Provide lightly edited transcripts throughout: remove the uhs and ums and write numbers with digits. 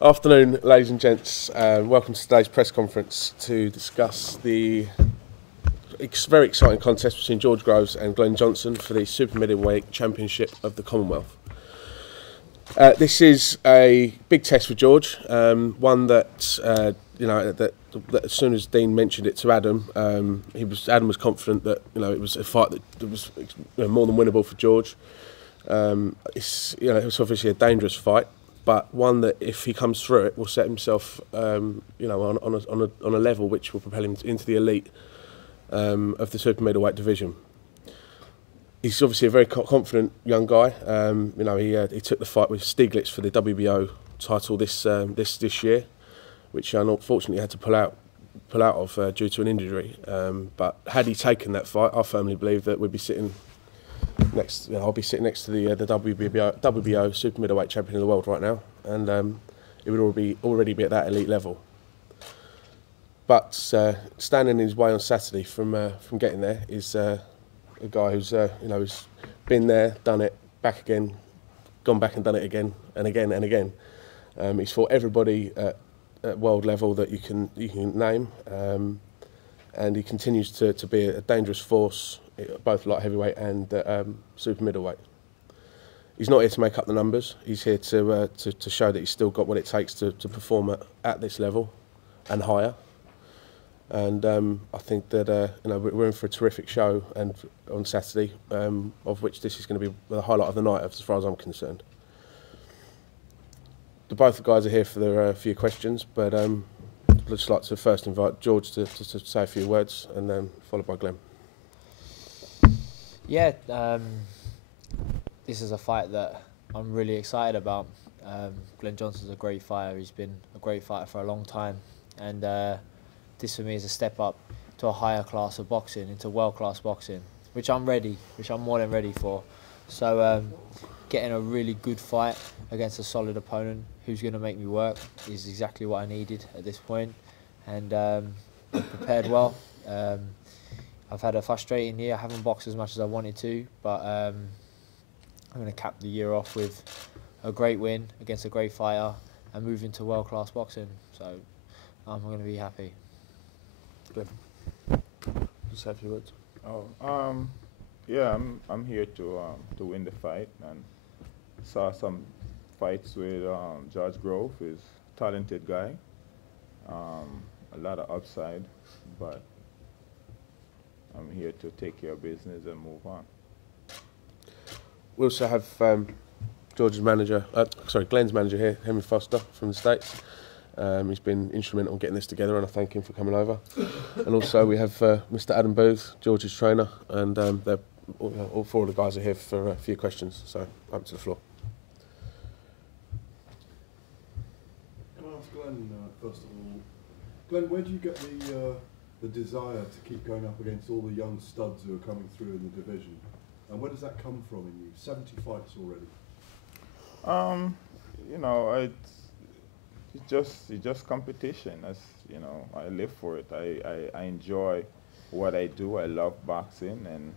Afternoon, ladies and gents. Welcome to today's press conference to discuss the very exciting contest between George Groves and Glen Johnson for the Super Middleweight Championship of the Commonwealth. This is a big test for George, one that that as soon as Dean mentioned it to Adam, Adam was confident that it was a fight that was more than winnable for George. It was obviously a dangerous fight, but one that if he comes through it will set himself on a level which will propel him into the elite of the super middleweight division. He's obviously a very confident young guy. He took the fight with Stieglitz for the WBO title this year, which unfortunately had to pull out of due to an injury. But had he taken that fight, I firmly believe that we'd be sitting next. I'll be sitting next to the WBO super middleweight champion of the world right now, and it would already be at that elite level. But standing in his way on Saturday from getting there is a guy who's who's been there, done it, back again, gone back and done it again and again and again. He's fought everybody at world level that you can name, and he continues to be a dangerous force, both light heavyweight and super middleweight. He's not here to make up the numbers. He's here to show that he's still got what it takes to perform at this level and higher. And I think that we're in for a terrific show and on Saturday, of which this is going to be the highlight of the night as far as I'm concerned. Both the guys are here for your questions, but I'd just like to first invite George to say a few words, and then followed by Glen. Yeah, this is a fight that I'm really excited about. Glen Johnson's a great fighter. He's been a great fighter for a long time, and this for me is a step up to a higher class of boxing, into world-class boxing, which I'm more than ready for. So getting a really good fight against a solid opponent who's going to make me work is exactly what I needed at this point, and I'm prepared well. I've had a frustrating year. I haven't boxed as much as I wanted to, but I'm going to cap the year off with a great win against a great fighter and move into world-class boxing. So I'm going to be happy. Glen, just say a few words. Yeah, I'm here to win the fight, and saw some fights with George Grove. He's a talented guy, a lot of upside, but I'm here to take care of business and move on. We also have Glen's manager here, Henry Foster from the States. He's been instrumental in getting this together, and I thank him for coming over. And also we have Mr. Adam Booth, George's trainer, and all four of the guys are here for a few questions. So up to the floor. Can I ask Glen first of all? Glen, where do you get the desire to keep going up against all the young studs who are coming through in the division? And where does that come from in you? 70 fights already. It's just competition. As you know, I live for it. I enjoy what I do. I love boxing, and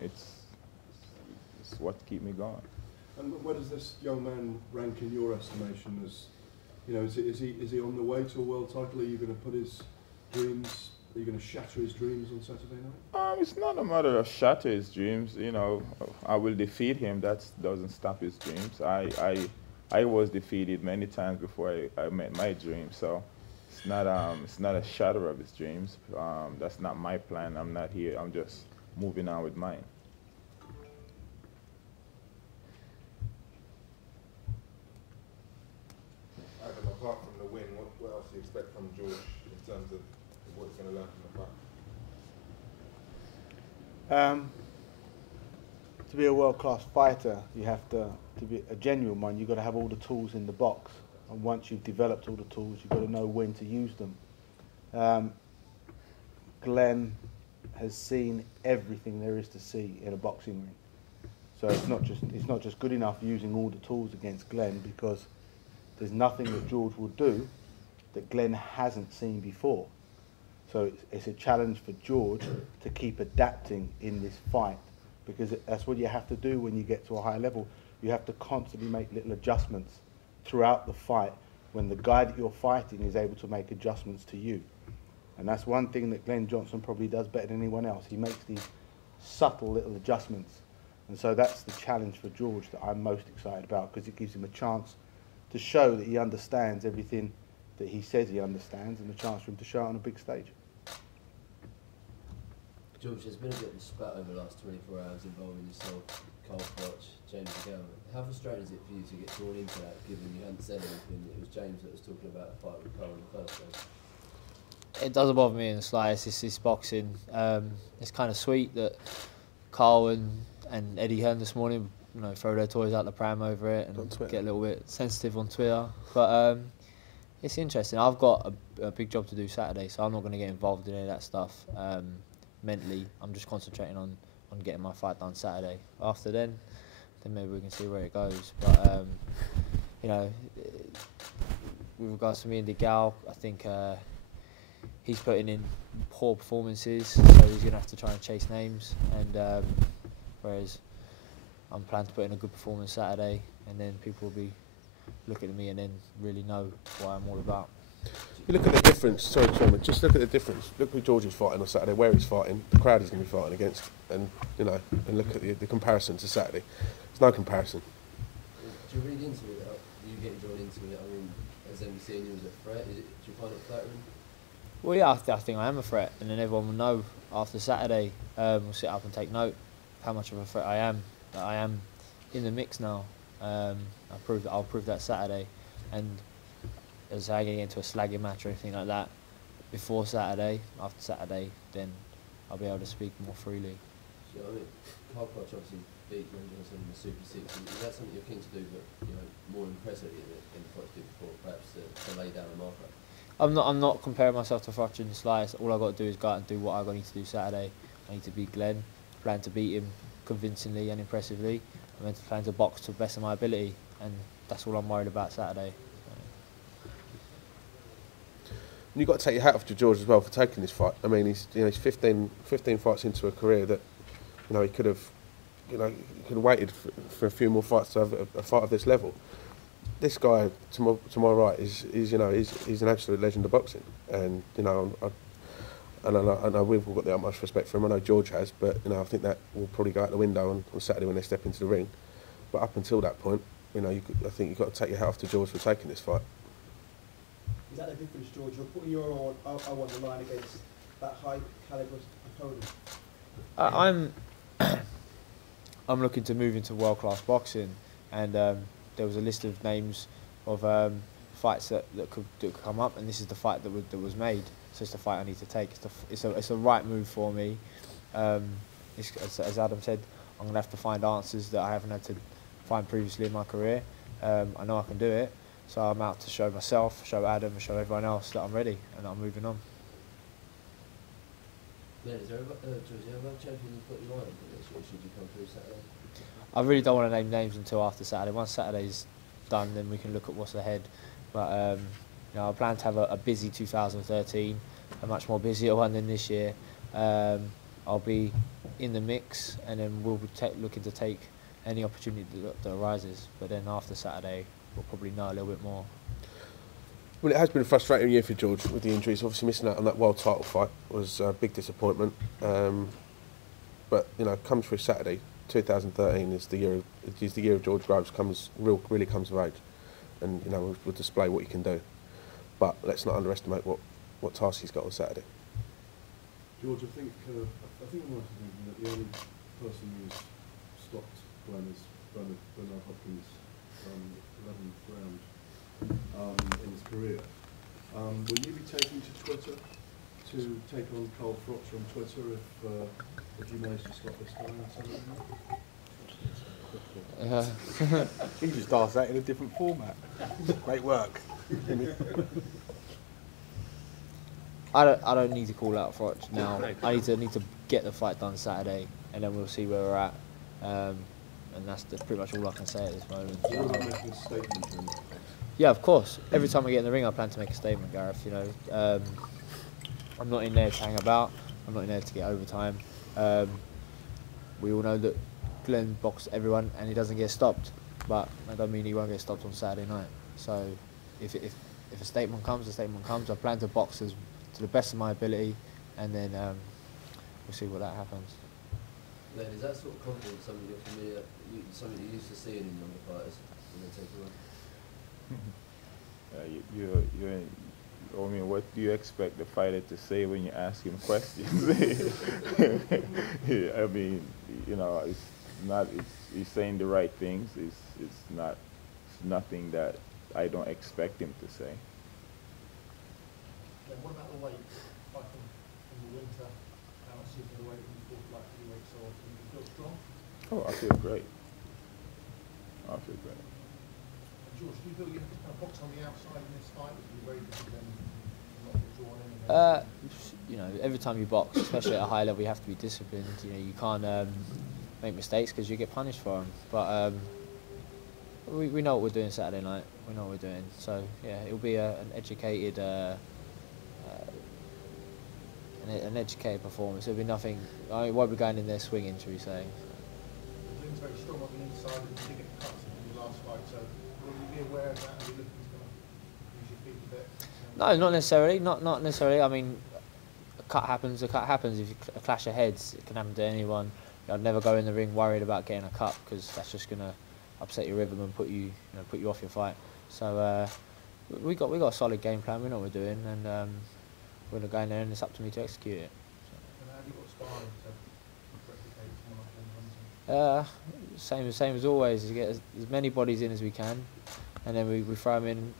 it's what keeps me going. And where does this young man rank in your estimation? As is he on the way to a world title? Are you going to put his dreams? Are you going to shatter his dreams on Saturday night? It's not a matter of shatter his dreams. I will defeat him. That doesn't stop his dreams. I was defeated many times before I met my dream. So it's not a shatter of his dreams. That's not my plan. I'm not here. I'm just moving on with mine. Adam, apart from the win, what else do you expect from George in terms of what he's going to learn from the fight? To be a world-class fighter, you have to be a genuine one. You've got to have all the tools in the box, and once you've developed all the tools, you've got to know when to use them. Glen has seen everything there is to see in a boxing ring, so it's not just good enough using all the tools against Glen, because there's nothing that George will do that Glen hasn't seen before. So it's a challenge for George to keep adapting in this fight, because that's what you have to do when you get to a high level. You have to constantly make little adjustments throughout the fight when the guy that you're fighting is able to make adjustments to you. And that's one thing that Glen Johnson probably does better than anyone else. He makes these subtle little adjustments. And so that's the challenge for George that I'm most excited about, because it gives him a chance to show that he understands everything that he says he understands, and a chance for him to show it on a big stage. George, there's been a bit of a spat over the last 24 hours involving yourself, Carl Froch, James McGowan. How frustrating is it for you to get drawn into that, given you hadn't said anything? It was James that was talking about a fight with Carl in the first place. It doesn't bother me in the slightest. It's boxing. It's kind of sweet that Carl and Eddie Hearn this morning, throw their toys out the pram over it and get a little bit sensitive on Twitter. But it's interesting. I've got a big job to do Saturday, so I'm not going to get involved in any of that stuff. Mentally, I'm just concentrating on getting my fight done Saturday. After then maybe we can see where it goes. But with regards to me and DeGal, I think he's putting in poor performances, so he's going to have to try and chase names. And whereas I'm planning to put in a good performance Saturday, and then people will be looking at me and then really know what I'm all about. You look at the difference, sorry Chairman, just look at the difference. Look who George is fighting on Saturday, where he's fighting, the crowd he's going to be fighting against, and and look at the comparison to Saturday. There's no comparison. Do you read into it? You getting drawn into it? I mean, has them seeing you as a threat? Do you find it flattering? Well, yeah, I think I am a threat, and then everyone will know after Saturday. We'll sit up and take note of how much of a threat I am. That I am in the mix now. I'll prove that Saturday, and as I get into a slagging match or anything like that before Saturday, after Saturday, then I'll be able to speak more freely. So, I mean, Carl Froch obviously beat Glen Johnson in the Super 6. Is that something you're keen to do, but more impressively than Froch did before, perhaps to lay down a marker? I'm not comparing myself to Froch in the slightest. All I've got to do is go out and do what I need to do Saturday. I need to beat Glen. I plan to beat him convincingly and impressively. I plan to box to the best of my ability, and that's all I'm worried about Saturday. And you've got to take your hat off to George as well for taking this fight. I mean, he's 15 fights into a career that he could have waited for a few more fights to have a fight of this level. This guy to my right is an absolute legend of boxing, and I know we've all got the utmost respect for him. I know George has, but I think that will probably go out the window on Saturday when they step into the ring. But up until that point, I think you've got to take your hat off to George for taking this fight. Is that the difference, George? You're putting your own I want the line against that high calibre opponent. I'm looking to move into world-class boxing, and there was a list of names of fights that could come up, and this is the fight that was made. So it's the fight I need to take. It's a right move for me. As Adam said, I'm gonna have to find answers that I haven't had to find previously in my career. I know I can do it, so I'm out to show myself, show Adam, and show everyone else that I'm ready and that I'm moving on. Glenn, is there a champion you've got your eye on for this, or should you come through Saturday? I really don't want to name names until after Saturday. Once Saturday's done, then we can look at what's ahead. But I plan to have a busy 2013, a much more busier one than this year. I'll be in the mix, and then we'll be looking to take any opportunity that arises. But then after Saturday, we'll probably know a little bit more. Well, it has been a frustrating year for George with the injuries. Obviously, missing out on that world title fight was a big disappointment. But come through Saturday, 2013 is the year of George Groves really comes of age, and we'll display what he can do. But let's not underestimate what task he's got on Saturday. George, I think I'm right in thinking that the only person who's stopped Glen is Bernard Hopkins, 11th round in his career. Will you be taking to Twitter to take on Carl Froch on Twitter if you manage to stop this guy on Saturday? He just asked that in a different format. Great work. I don't need to call out Froch now. I need to get the fight done Saturday, and then we'll see where we're at. And that's pretty much all I can say at this moment. What about making a statement then? Yeah, of course. Every time I get in the ring, I plan to make a statement, Gareth. I'm not in there to hang about. I'm not in there to get overtime. We all know that Glen boxes everyone and he doesn't get stopped, but that doesn't mean he won't get stopped on Saturday night. So if a statement comes, a statement comes. I plan to box to the best of my ability, and then we'll see what that happens. Glen, is that sort of confidence something you're familiar, something you're used to seeing in younger fighters when they take away? I mean, what do you expect the fighter to say when you ask him questions? I mean, you know, he's saying the right things. It's nothing that I don't expect him to say. Then what about the weight? Fighting in the winter, how much is the weight when you fought like 3 weeks, or do you feel strong? Oh, I feel great. I feel great. And George, do you feel you have to kind of box on the outside in this fight? Would you be very difficult then not get drawn in? You know, every time you box, especially at a high level, you have to be disciplined. You know, you can't make mistakes because you get punished for them. But we know what we're doing Saturday night. We know what we're doing. So yeah, it'll be an educated performance. It'll be nothing. I won't be going in there swinging, shall we say? Glen's very strong on the inside, and you did get cuts in the last fight. So will you be aware of that? Are you looking to kind of use your feet a bit? No, not necessarily. Not necessarily. I mean, a cut happens. A cut happens. If you a clash of heads, it can happen to anyone. I'd never go in the ring worried about getting a cut because that's just gonna upset your rhythm and put you off your fight. So we got a solid game plan. We know what we're doing, and we're gonna go in there, and it's up to me to execute it. And have you got sparring to replicate someone like Glen Johnson? Same as always. Is get as many bodies in as we can, and then we throw them in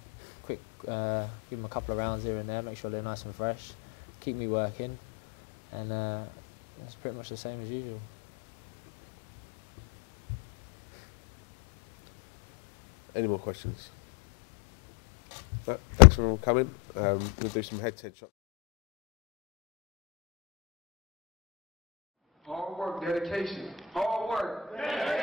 quick. Give them a couple of rounds here and there. Make sure they're nice and fresh. Keep me working, and it's pretty much the same as usual. Any more questions? No, thanks for all coming. We'll do some head-to-head shots. Hard work, dedication. Hard work.